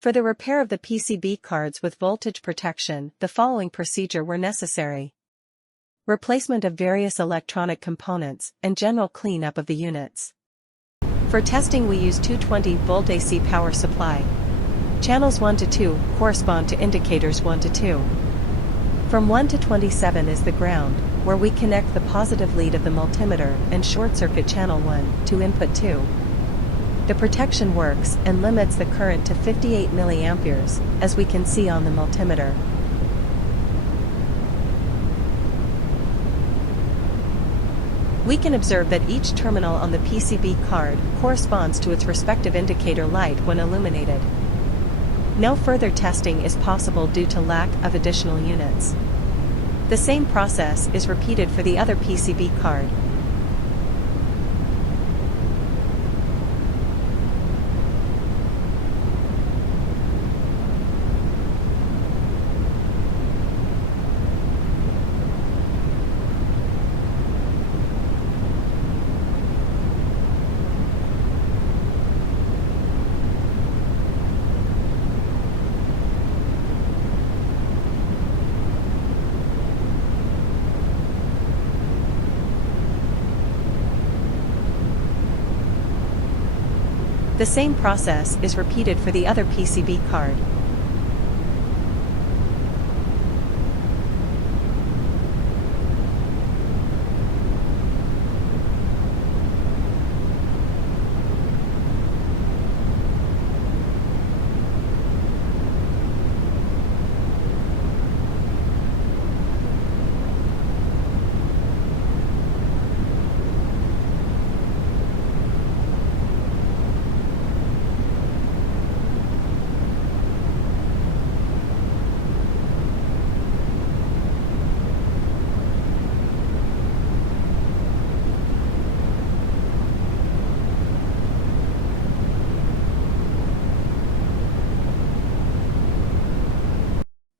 For the repair of the PCB cards with voltage protection, the following procedure were necessary. Replacement of various electronic components and general cleanup of the units. For testing we use 220-volt AC power supply. Channels 1 to 2 correspond to indicators 1 to 2. From 1 to 27 is the ground, where we connect the positive lead of the multimeter and short circuit channel 1 to input 2. The protection works and limits the current to 58 milliamperes, as we can see on the multimeter. We can observe that each terminal on the PCB card corresponds to its respective indicator light when illuminated. No further testing is possible due to lack of additional units. The same process is repeated for the other PCB card. The same process is repeated for the other PCB card.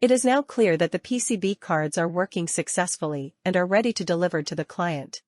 It is now clear that the PCB cards are working successfully and are ready to deliver to the client.